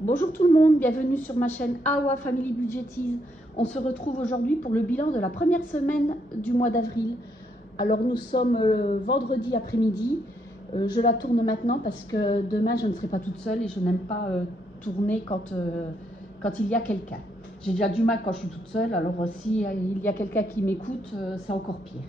Bonjour tout le monde, bienvenue sur ma chaîne AOA Family Budgetize. On se retrouve aujourd'hui pour le bilan de la première semaine du mois d'avril. Alors nous sommes vendredi après-midi. Je la tourne maintenant parce que demain je ne serai pas toute seule et je n'aime pas tourner quand il y a quelqu'un. J'ai déjà du mal quand je suis toute seule, alors si il y a quelqu'un qui m'écoute, c'est encore pire.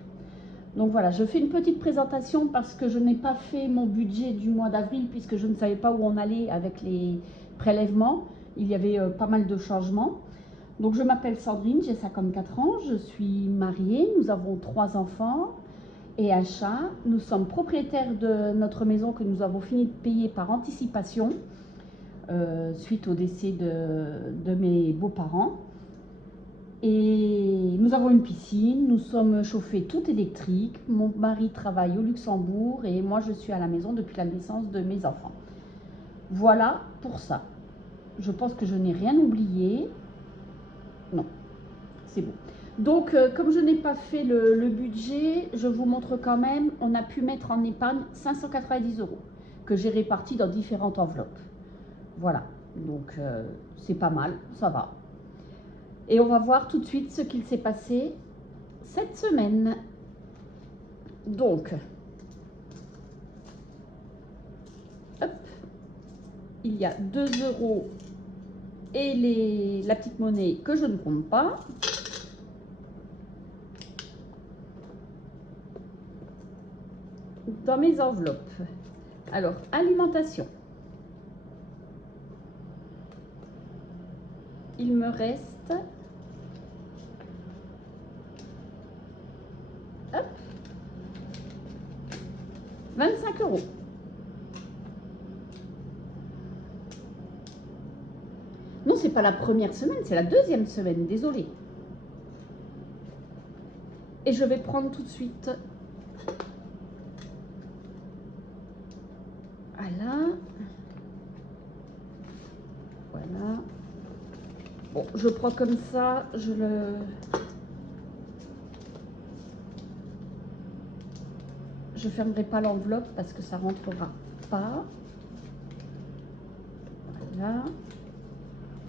Donc voilà, je fais une petite présentation parce que je n'ai pas fait mon budget du mois d'avril puisque je ne savais pas où on allait avec les prélèvements. Il y avait pas mal de changements. Donc je m'appelle Sandrine, j'ai 54 ans, je suis mariée, nous avons 3 enfants et un chat. Nous sommes propriétaires de notre maison que nous avons fini de payer par anticipation suite au décès de mes beaux-parents. Et nous avons une piscine, nous sommes chauffés tout électrique. Mon mari travaille au Luxembourg et moi je suis à la maison depuis la naissance de mes enfants. Voilà pour ça. Je pense que je n'ai rien oublié. Non, c'est bon. Donc comme je n'ai pas fait le budget, je vous montre quand même, on a pu mettre en épargne 590 € que j'ai répartis dans différentes enveloppes. Voilà, donc c'est pas mal, ça va. Et on va voir tout de suite ce qu'il s'est passé cette semaine. Donc, hop, il y a 2 € et la petite monnaie que je ne compte pas. Dans mes enveloppes. Alors, alimentation. Il me reste... Hop, 25 €. Non, c'est pas la première semaine, c'est la deuxième semaine, désolée. Et je vais prendre tout de suite... Voilà. Voilà. Bon, je prends comme ça, je fermerai pas l'enveloppe parce que ça rentrera pas. Voilà.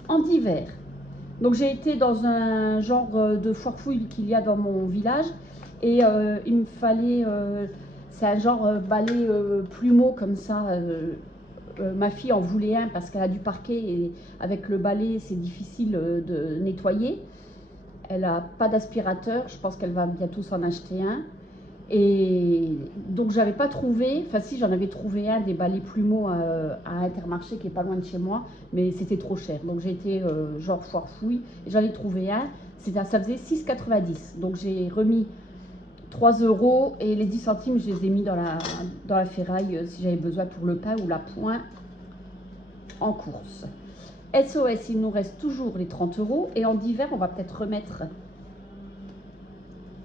En divers. Donc j'ai été dans un genre de foire fouille qu'il y a dans mon village et il me fallait, c'est un genre balai plumeau comme ça. Ma fille en voulait un parce qu'elle a du parquet et avec le balai c'est difficile de nettoyer. Elle n'a pas d'aspirateur, je pense qu'elle va bientôt s'en acheter un. Et donc j'avais pas trouvé, enfin si j'en avais trouvé un des balais plumeaux à Intermarché qui est pas loin de chez moi, mais c'était trop cher. Donc j'ai été genre foire fouille et j'en ai trouvé un, ça faisait 6,90 €. Donc j'ai remis 3 € et les 10 centimes je les ai mis dans la ferraille si j'avais besoin pour le pain ou la pointe en course. SOS, il nous reste toujours les 30 € et en divers on va peut-être remettre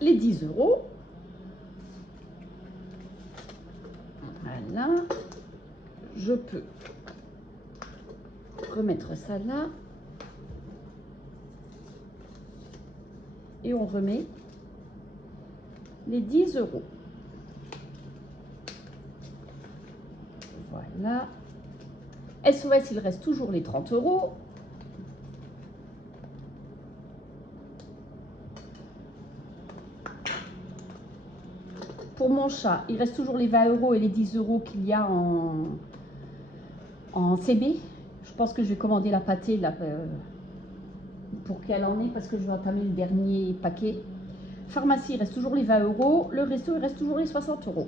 les 10 €. Voilà, je peux remettre ça là et on remet les 10 €. Voilà. SOS, il reste toujours les 30 €. Pour mon chat, il reste toujours les 20 € et les 10 € qu'il y a en CB. Je pense que je vais commander la pâtée là, pour qu'elle en ait parce que je vais entamer le dernier paquet. Pharmacie, il reste toujours les 20 €. Le resto, il reste toujours les 60 €.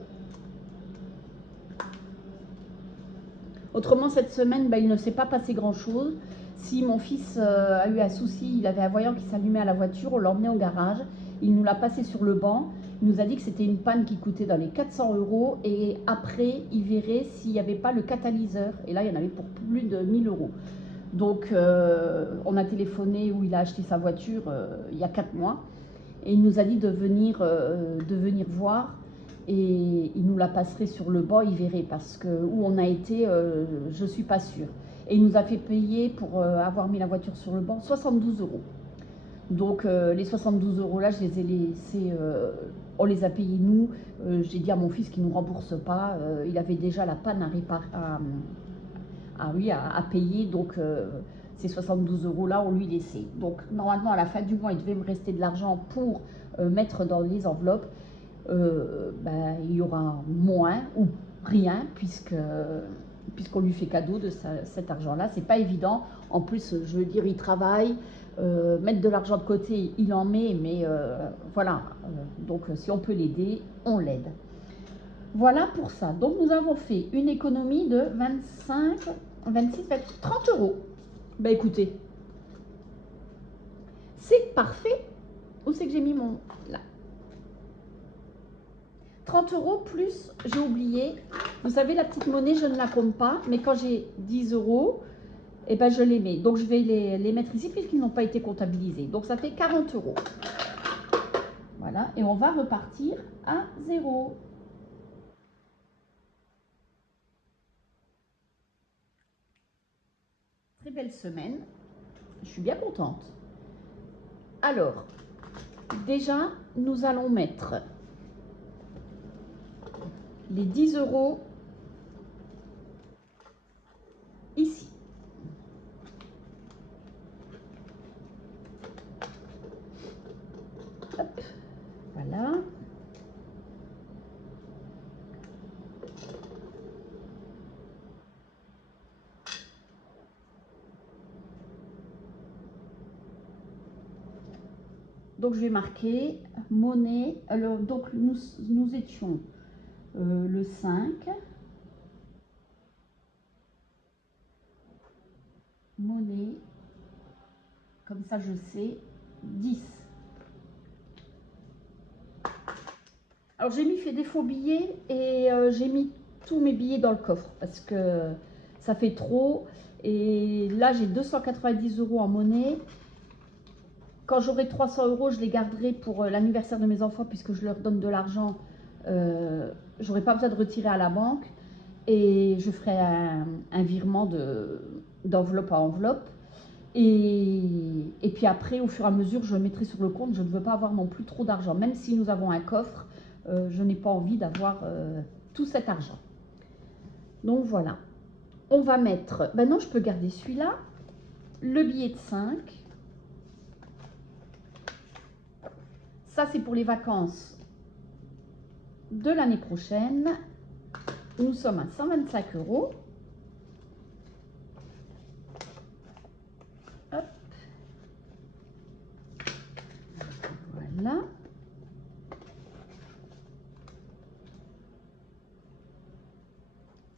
Autrement, cette semaine, il ne s'est pas passé grand-chose. Si mon fils a eu un souci, il avait un voyant qui s'allumait à la voiture, on l'a emmené au garage. Il nous l'a passé sur le banc. Il nous a dit que c'était une panne qui coûtait dans les 400 € et après, il verrait s'il n'y avait pas le catalyseur. Et là, il y en avait pour plus de 1000 €. Donc, on a téléphoné où il a acheté sa voiture il y a 4 mois. Et il nous a dit de venir voir. Et il nous la passerait sur le banc, il verrait, parce que où on a été, je ne suis pas sûre. Et il nous a fait payer pour avoir mis la voiture sur le banc 72 €. Donc les 72 € là, je les ai laissés, on les a payés nous. J'ai dit à mon fils qu'il ne nous rembourse pas, il avait déjà la panne oui, à payer, donc ces 72 € là, on lui laissait. Donc normalement, à la fin du mois, il devait me rester de l'argent pour mettre dans les enveloppes. Il y aura moins ou rien, puisqu'on lui fait cadeau de cet argent-là. C'est pas évident. En plus, je veux dire, il travaille. Mettre de l'argent de côté, il en met, mais voilà. Donc, si on peut l'aider, on l'aide. Voilà pour ça. Donc, nous avons fait une économie de 25, 26, 30 €. Ben, écoutez, c'est parfait. Où c'est que j'ai mis mon... Là. 30 € plus, j'ai oublié. Vous savez, la petite monnaie, je ne la compte pas, mais quand j'ai 10 €, et ben je les mets. Donc, je vais les mettre ici puisqu'ils n'ont pas été comptabilisés. Donc, ça fait 40 €. Voilà, et on va repartir à 0. Très belle semaine. Je suis bien contente. Alors, déjà, nous allons mettre les 10 € ici. Hop, voilà. Donc, je vais marquer monnaie. Alors, donc, nous étions le 5. Monnaie. Comme ça, je sais. 10. Alors, j'ai fait des faux billets et j'ai mis tous mes billets dans le coffre parce que ça fait trop. Et là, j'ai 290 € en monnaie. Quand j'aurai 300 €, je les garderai pour l'anniversaire de mes enfants puisque je leur donne de l'argent. J'aurai pas besoin de retirer à la banque et je ferai un virement d'enveloppe à enveloppe. Et puis après, au fur et à mesure, je mettrai sur le compte. Je ne veux pas avoir non plus trop d'argent. Même si nous avons un coffre, je n'ai pas envie d'avoir tout cet argent. Donc voilà. On va mettre... Ben non, je peux garder celui-là. Le billet de 5. Ça, c'est pour les vacances de l'année prochaine. Nous sommes à 125 €. Hop. Voilà.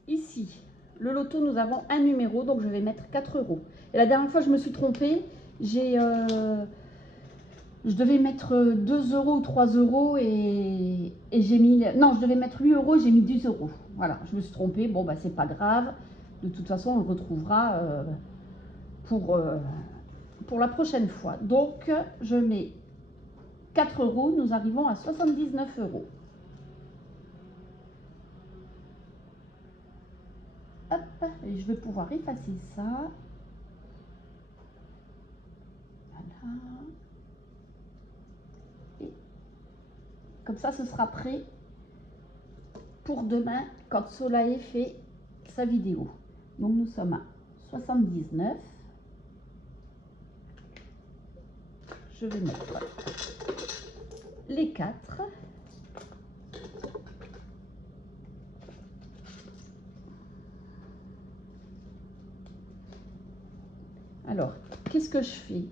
Ici, le loto, nous avons un numéro, donc je vais mettre 4 €. Et la dernière fois, je me suis trompée. Je devais mettre 2 € ou 3 € et j'ai mis... Non, je devais mettre 8 €, j'ai mis 10 €. Voilà, je me suis trompée. Bon, bah, c'est pas grave. De toute façon, on le retrouvera pour la prochaine fois. Donc, je mets 4 €. Nous arrivons à 79 €. Hop, et je vais pouvoir effacer ça. Voilà. Et comme ça, ce sera prêt pour demain quand Soleil fait sa vidéo. Donc nous sommes à 79. Je vais mettre les 4. Alors, qu'est-ce que je fais?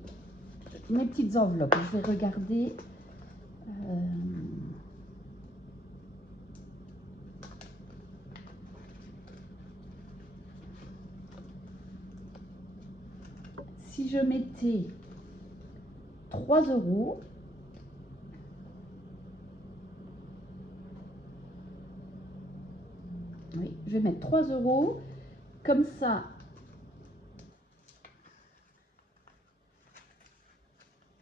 Mes petites enveloppes, je vais regarder. Si je mettais 3 €, oui, je vais mettre 3 €, comme ça,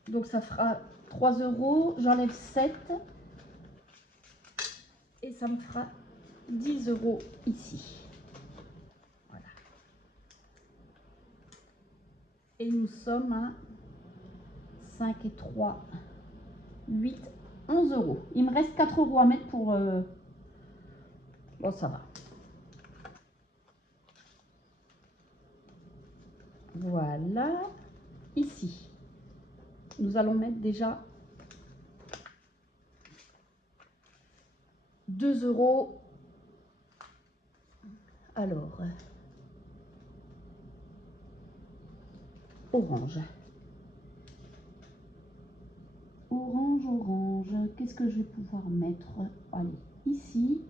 donc ça fera 3 €, j'enlève 7, et ça me fera 10 € ici. Voilà. Et nous sommes à 5 et 3, 8, 11 €. Il me reste 4 € à mettre pour... Bon, ça va. Voilà. Ici, nous allons mettre déjà 2 €. Alors, orange. Orange, orange. Qu'est-ce que je vais pouvoir mettre? Allez, ici.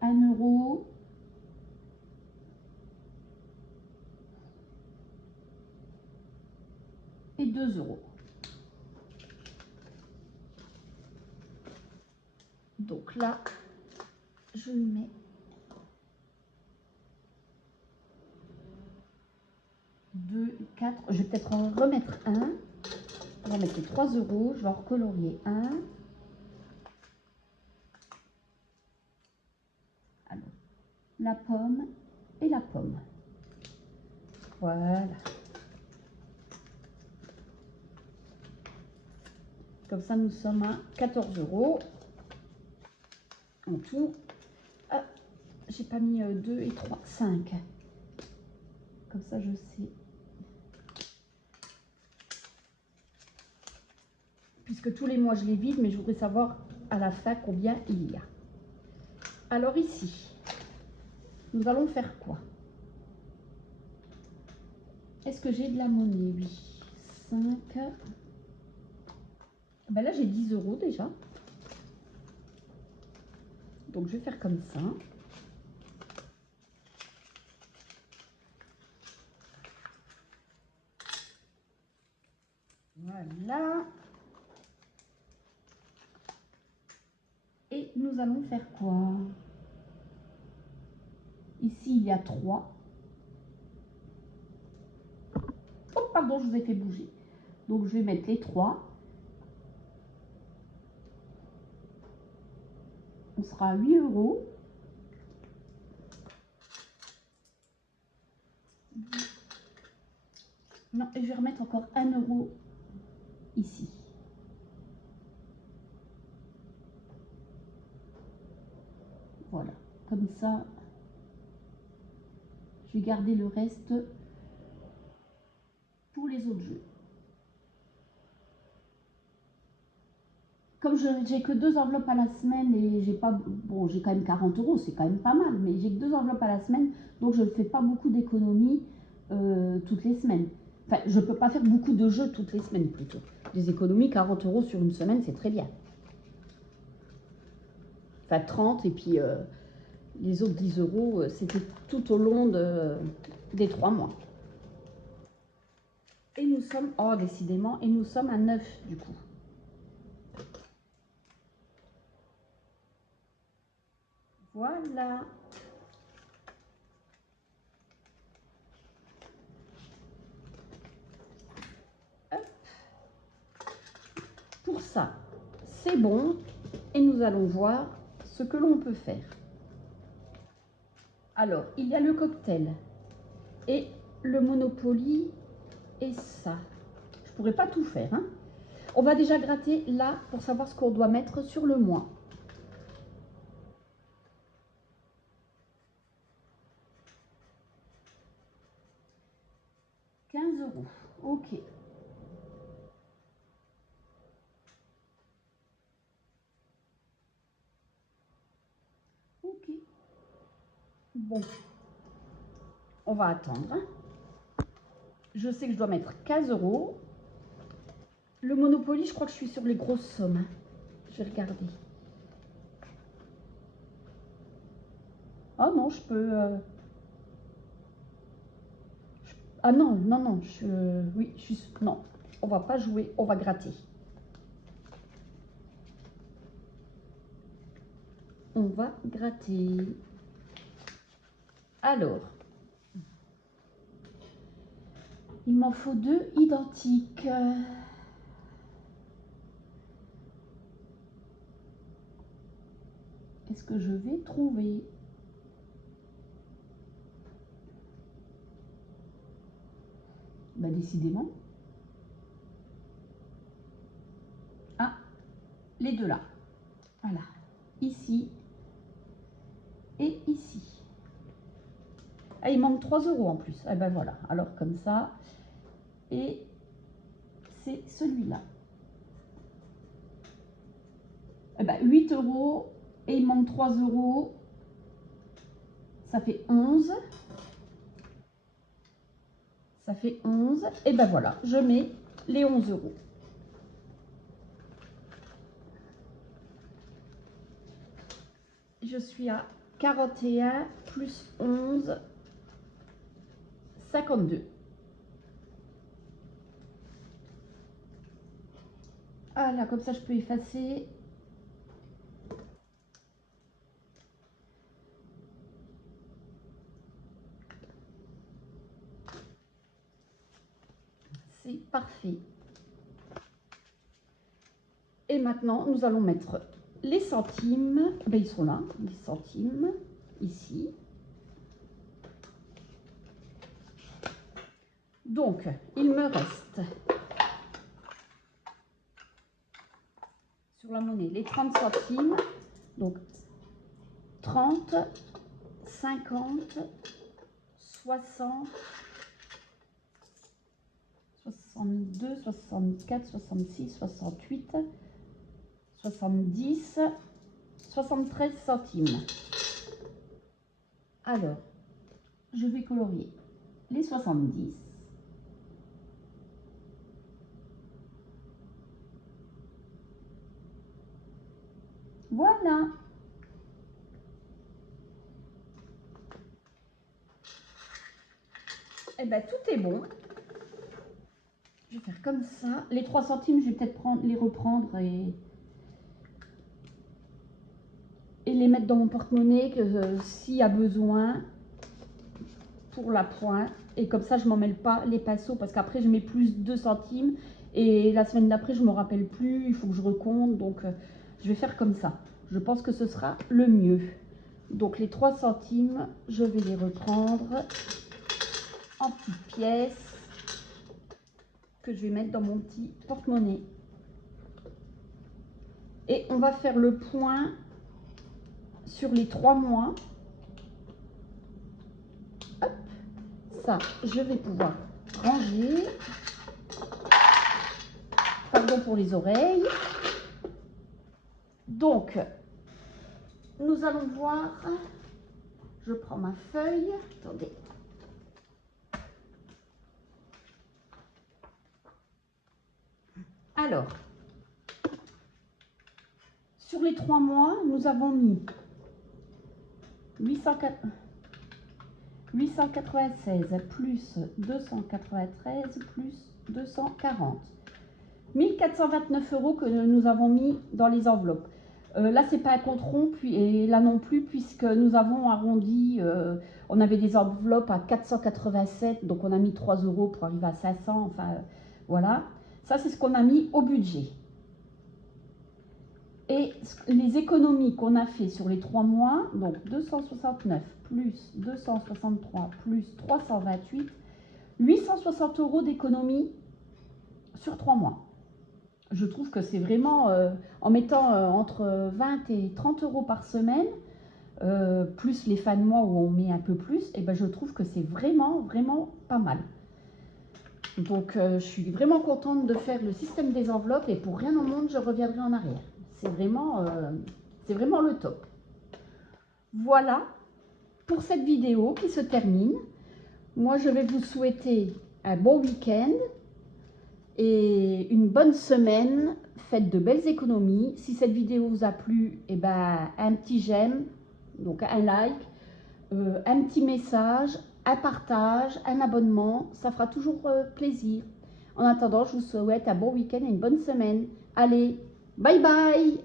1 € et 2 €. Donc là, je mets 2, 4. Je vais peut-être en remettre un. On va mettre les 3 €. Je vais en recolorier un. Alors, la pomme et la pomme. Voilà. Comme ça, nous sommes à 14 € en tout. Ah, j'ai pas mis 2 et 3, 5. Comme ça, je sais. Puisque tous les mois, je les vide, mais je voudrais savoir à la fin combien il y a. Alors ici, nous allons faire quoi? Est-ce que j'ai de la monnaie? Oui. 5. Ben là, j'ai 10 € déjà. Donc, je vais faire comme ça. Voilà. Et nous allons faire quoi? Ici, il y a 3. Oh, pardon, je vous ai fait bouger. Donc, je vais mettre les 3. On sera à 8 €. Non, et je vais remettre encore 1 € ici. Voilà, comme ça, je vais garder le reste pour les autres jeux. Comme j'ai que 2 enveloppes à la semaine et j'ai pas, bon, j'ai quand même 40 €, c'est quand même pas mal, mais j'ai que 2 enveloppes à la semaine, donc je ne fais pas beaucoup d'économies toutes les semaines. Enfin, je ne peux pas faire beaucoup de jeux toutes les semaines plutôt. Des économies, 40 € sur une semaine, c'est très bien. Enfin, 30 et puis les autres 10 €, c'était tout au long des 3 mois. Et nous sommes, oh décidément, et nous sommes à 9 du coup. Voilà. Hop. Pour ça, c'est bon. Et nous allons voir ce que l'on peut faire. Alors, il y a le cocktail et le Monopoly et ça. Je pourrais pas tout faire, hein. On va déjà gratter là pour savoir ce qu'on doit mettre sur le mois. 15 €. Ok. Ok. Bon. On va attendre. Je sais que je dois mettre 15 €. Le Monopoly, je crois que je suis sur les grosses sommes, hein. Je vais regarder. Oh non, je peux... Ah non, non, non. Oui, je suis... Non, on va pas jouer, on va gratter. On va gratter. Alors, il m'en faut 2 identiques. Est-ce que je vais trouver? Bah, décidément. Ah, les deux là. Voilà. Ici et ici. Ah, il manque 3 euros en plus. Et ben voilà, alors comme ça. Et c'est celui-là. Et ben 8 euros et il manque 3 euros. Ça fait 11. Ça fait 11. Et ben voilà, je mets les 11 euros. Je suis à 41 plus 11, 52. Ah là, comme ça, je peux effacer. C'est parfait. Et maintenant, nous allons mettre les centimes. Ben, ils sont là, les centimes, ici. Donc, il me reste sur la monnaie les 30 centimes. Donc, 30, 50, 60, 62, 64, 66, 68, 70, 73 centimes. Alors, je vais colorier les 70. Voilà. Et bien, tout est bon. Je vais faire comme ça. Les 3 centimes, je vais peut-être les reprendre et les mettre dans mon porte-monnaie s'il y a besoin pour la pointe. Et comme ça, je m'en mêle pas les pinceaux parce qu'après, je mets plus 2 centimes. Et la semaine d'après, je ne me rappelle plus. Il faut que je recompte. Donc, je vais faire comme ça. Je pense que ce sera le mieux. Donc, les 3 centimes, je vais les reprendre en petites pièces que je vais mettre dans mon petit porte-monnaie. Et on va faire le point sur les 3 mois. Hop, ça, je vais pouvoir ranger. Pardon pour les oreilles. Donc, nous allons voir. Je prends ma feuille. Attendez. Alors, sur les 3 mois, nous avons mis 896 plus 293 plus 240. 1429 € que nous avons mis dans les enveloppes. Là, c'est pas un compte rond, et là non plus, puisque nous avons arrondi, on avait des enveloppes à 487, donc on a mis 3 € pour arriver à 500, enfin, voilà. Ça, c'est ce qu'on a mis au budget. Et les économies qu'on a fait sur les 3 mois, donc 269 plus 263 plus 328, 860 € d'économies sur 3 mois. Je trouve que c'est vraiment, en mettant entre 20 et 30 € par semaine, plus les fins de mois où on met un peu plus, et ben je trouve que c'est vraiment, vraiment pas mal. Donc, je suis vraiment contente de faire le système des enveloppes et pour rien au monde, je reviendrai en arrière. C'est vraiment le top. Voilà pour cette vidéo qui se termine. Moi, je vais vous souhaiter un bon week-end et une bonne semaine. Faites de belles économies. Si cette vidéo vous a plu, eh ben, un petit j'aime, donc un like, un petit message, un partage, un abonnement. Ça fera toujours plaisir. En attendant, je vous souhaite un bon week-end et une bonne semaine. Allez, bye bye!